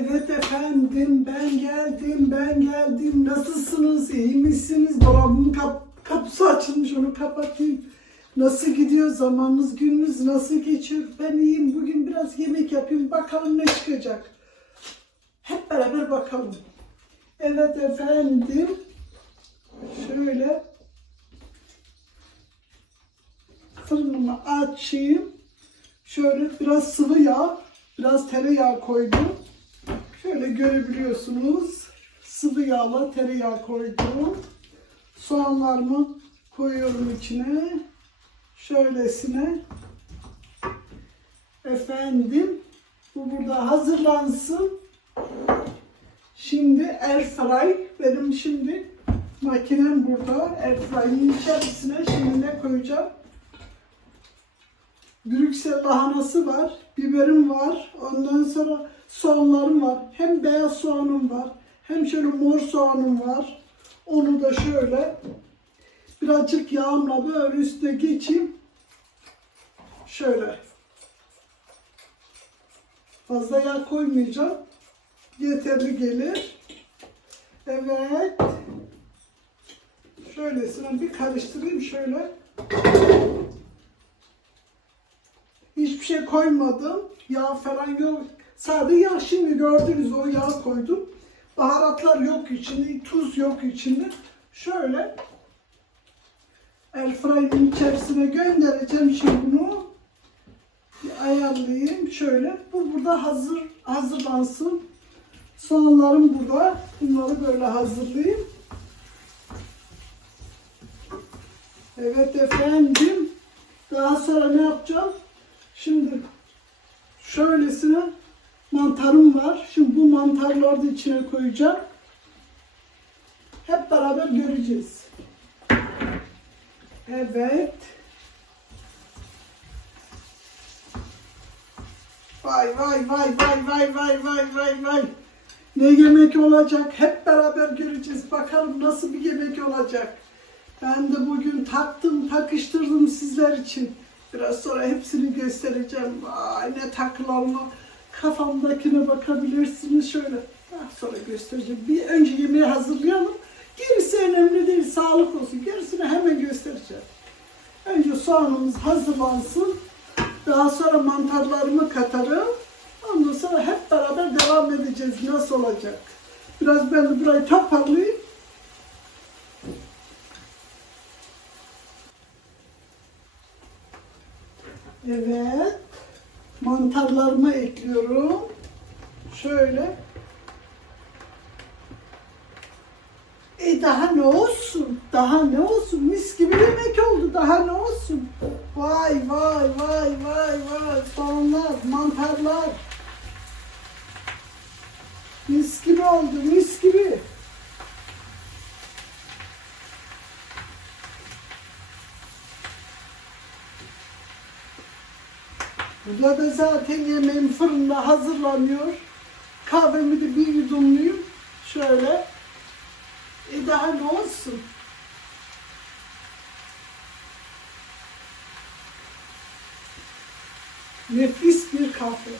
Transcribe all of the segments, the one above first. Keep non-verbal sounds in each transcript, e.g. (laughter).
Evet efendim ben geldim ben geldim. Nasılsınız iyi misiniz? Dolabımın kap kapısı açılmış onu kapatayım. Nasıl gidiyor zamanınız gününüz nasıl geçiyor? Ben iyiyim bugün biraz yemek yapayım bakalım ne çıkacak. Hep beraber bakalım. Evet efendim şöyle fırınımı açayım. Şöyle biraz sıvı yağ biraz tereyağı koydum Şöyle görebiliyorsunuz. Sıvı yağla tereyağı koydum. Soğanlarımı koyuyorum içine. Şöylesine. Efendim bu burada hazırlansın. Şimdi airfry benim şimdi makinem burada. Airfry'in içerisine şimdi ne koyacağım? Brüksel lahanası var, biberim var, ondan sonra soğanlarım var. Hem beyaz soğanım var, hem şöyle mor soğanım var. Onu da şöyle birazcık yağımla böyle üstüne geçeyim. Şöyle. Fazla yağ koymayacağım. Yeterli gelir. Evet. Şöylesine bir karıştırayım şöyle. Hiçbir şey koymadım. Yağ falan yok. Sadece yağ şimdi gördünüz o yağ koydum. Baharatlar yok içinde, tuz yok içinde. Şöyle airfryer'in içerisine göndereceğim şimdi bunu. Bir ayarlayayım şöyle. Bu burada hazır hazırlansın. Soğanlarım burada. Bunları böyle hazırlayayım. Evet efendim. Daha sonra ne yapacağım? Şimdi şöylesine mantarım var. Şimdi bu mantarları da içine koyacağım. Hep beraber göreceğiz. Evet. Vay vay vay vay vay vay vay vay vay. Ne yemek olacak? Hep beraber göreceğiz. Bakalım nasıl bir yemek olacak. Ben de bugün taktım, takıştırdım sizler için. Biraz sonra hepsini göstereceğim. Vay ne takılarla kafamdakine bakabilirsiniz şöyle. Daha sonra göstereceğim. Bir önce yemeği hazırlayalım. Gerisi önemli değil. Sağlık olsun. Gerisini hemen göstereceğim. Önce soğanımız hazırlansın. Daha sonra mantarlarımı katarım. Ondan sonra hep beraber devam edeceğiz. Nasıl olacak? Biraz ben burayı toparlayayım. Evet. Mantarlarımı ekliyorum. Şöyle. E daha ne olsun? Daha ne olsun? Mis gibi yemek oldu. Daha ne olsun? Vay vay vay vay vay. Soğanlar, mantarlar. Mis gibi oldu. Mis gibi. Burada da zaten yemeğim fırında hazırlanıyor. Kahvemi de bir yudumluyum. Şöyle. E daha ne olsun? Nefis bir kahve.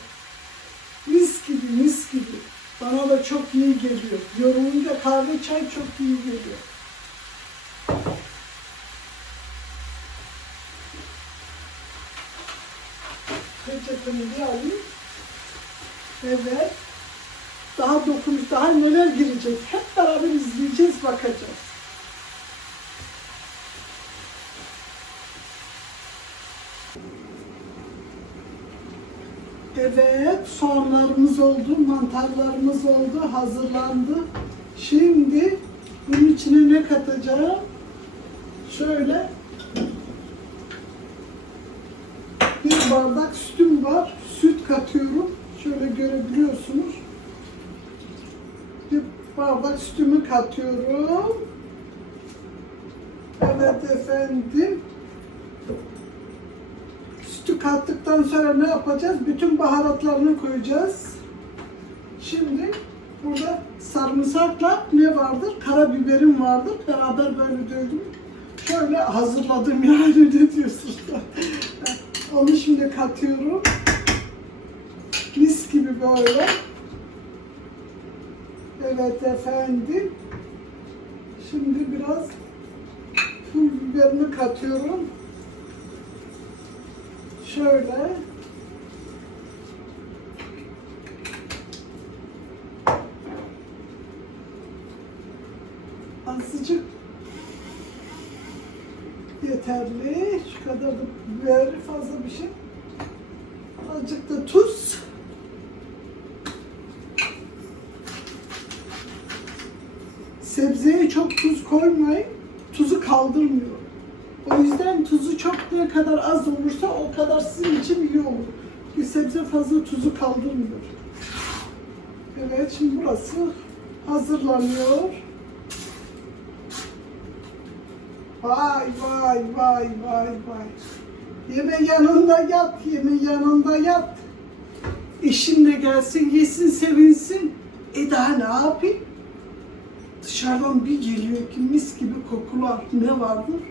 Mis gibi, mis gibi. Bana da çok iyi geliyor. Yorulunca kahve, çay çok iyi geliyor. Bir alayım. Evet. Daha dokunuş, daha neler girecek. Hep beraber izleyeceğiz, bakacağız. Evet, soğanlarımız oldu, mantarlarımız oldu, hazırlandı. Şimdi bunun içine ne katacağım? Şöyle bir bardak sütüm var. Süt katıyorum. Şöyle görebiliyorsunuz. Bir bardak sütümü katıyorum. Evet efendim. Sütü kattıktan sonra ne yapacağız? Bütün baharatlarını koyacağız. Şimdi burada sarımsakla ne vardır? Karabiberim vardır. Beraber böyle dövdüm. Şöyle hazırladım yani (laughs) ne diyorsunuz? Onu şimdi katıyorum. Mis gibi böyle. Evet efendim. Şimdi biraz pul biberini katıyorum. Şöyle. Azıcık yeterli. Şu kadar da biber fazla bir şey. Azıcık da tuz. Sebzeye çok tuz koymayın. Tuzu kaldırmıyor. O yüzden tuzu çok ne kadar az olursa o kadar sizin için iyi olur. Bir sebze fazla tuzu kaldırmıyor. Evet şimdi burası hazırlanıyor. Vay vay vay vay vay. Yeme yanında yat, yeme yanında yat. Eşin de gelsin, yesin, sevinsin. E daha ne yapayım? Dışarıdan bir geliyor ki mis gibi kokular ne vardır?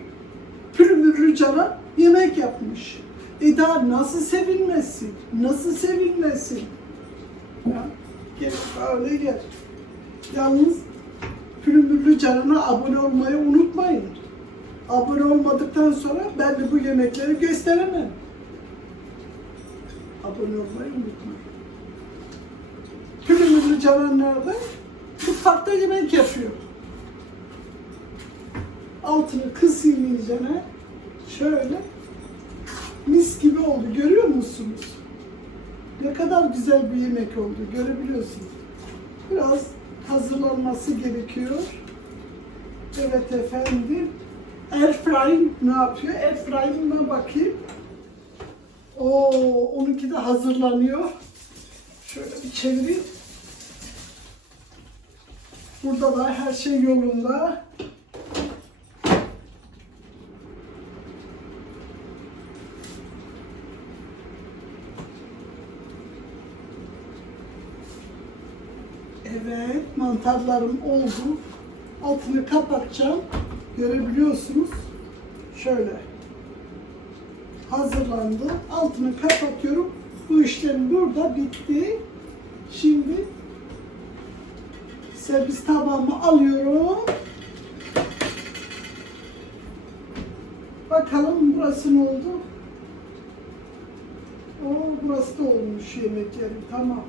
Pürmürlü cana yemek yapmış. E daha nasıl sevinmesin? Nasıl sevinmesin? Ya, gel böyle gel. Yalnız Pürmürlü canına abone olmayı unutmayın. Abone olmadıktan sonra ben de bu yemekleri gösteremem. Abone olmayı unutmayın. Pürmürlü canan nerede? Mutfakta yemek yapıyor. Altını kısayım iyicene. Şöyle. Mis gibi oldu. Görüyor musunuz? Ne kadar güzel bir yemek oldu. Görebiliyorsunuz. Biraz hazırlanması gerekiyor. Evet efendim. Airfrying ne yapıyor? Airfrying'e bakayım. Oo, onunki de hazırlanıyor. Şöyle bir çevireyim. Burada da her şey yolunda. Evet, mantarlarım oldu. Altını kapatacağım. Görebiliyorsunuz. Şöyle. Hazırlandı. Altını kapatıyorum. Bu işlem burada bitti. Şimdi servis tabağımı alıyorum. Bakalım burası ne oldu? Oo, burası da olmuş yemeklerim. Tamam.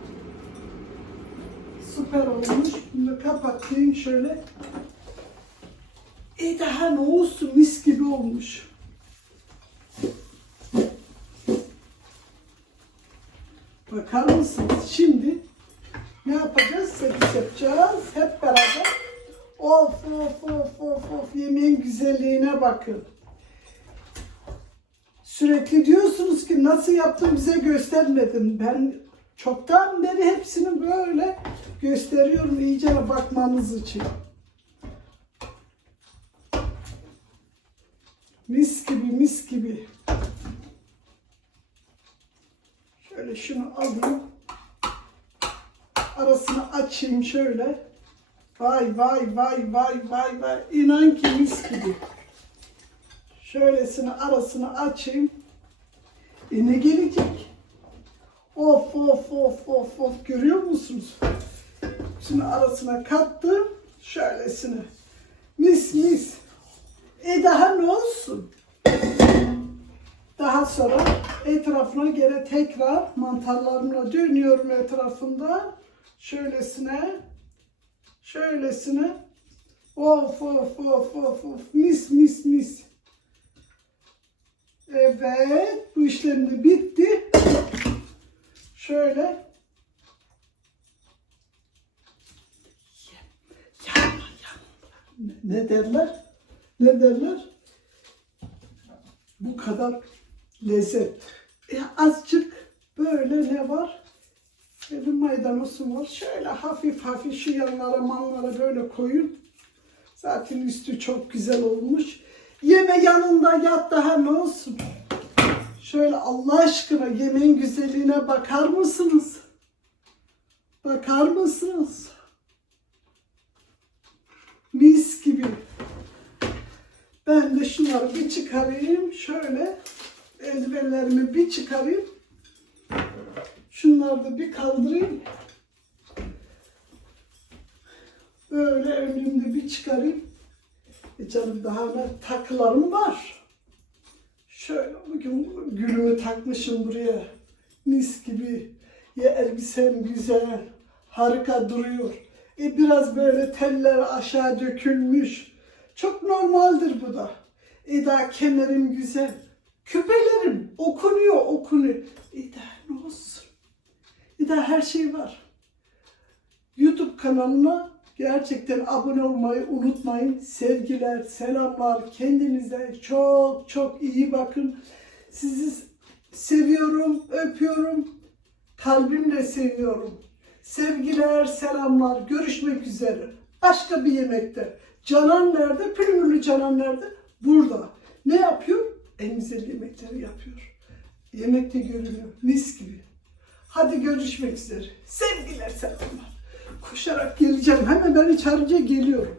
Süper olmuş. Bunu kapatayım şöyle. E daha ne olsun mis gibi olmuş. Bakar mısınız? Şimdi ne yapacağız? Servis yapacağız. Hep beraber. Of of of of of yemeğin güzelliğine bakın. Sürekli diyorsunuz ki nasıl yaptın bize göstermedin. Ben çoktan beri hepsini böyle gösteriyorum iyice bakmanız için. Mis gibi mis gibi. Şöyle şunu alayım. Arasını açayım şöyle. Vay vay vay vay vay vay. İnan ki mis gibi. Şöylesine arasını açayım. E ne gelecek? Of of of of of görüyor musunuz? Şimdi arasına kattım. Şöylesine. Mis mis. E daha ne olsun? Daha sonra etrafına gene tekrar mantarlarımla dönüyorum etrafında. Şöylesine. Şöylesine. Of of of of of. Mis mis mis. Evet. Bu işlem de bitti. Şöyle. Ne derler? Ne derler? Bu kadar lezzet. E azıcık böyle ne var? Bir maydanozum var. Şöyle hafif hafif şu yanlara manlara böyle koyun. Zaten üstü çok güzel olmuş. Yeme yanında yat daha ne olsun? Şöyle Allah aşkına yemeğin güzelliğine bakar mısınız? Bakar mısınız? Mis gibi. Ben de şunları bir çıkarayım. Şöyle eldivenlerimi bir çıkarayım. Şunları da bir kaldırayım. Böyle önümde bir çıkarayım. E canım daha ne takılarım var. Şöyle bugün gülümü takmışım buraya. Mis gibi. Ya elbisem güzel. Harika duruyor. E biraz böyle teller aşağı dökülmüş. Çok normaldir bu da. E daha kemerim güzel. Küpelerim okunuyor okunuyor. E daha ne olsun. E daha her şey var. YouTube kanalına gerçekten abone olmayı unutmayın. Sevgiler, selamlar. Kendinize çok çok iyi bakın. Sizi seviyorum, öpüyorum. Kalbimle seviyorum. Sevgiler, selamlar. Görüşmek üzere. Başka bir yemekte. Canan nerede? Pülümürlü Canan nerede? Burada. Ne yapıyor? En güzel yemekleri yapıyor. Yemekte görünüyor. Mis gibi. Hadi görüşmek üzere. Sevgiler, selamlar. Koşarak geleceğim. Hemen beni çağırınca geliyorum.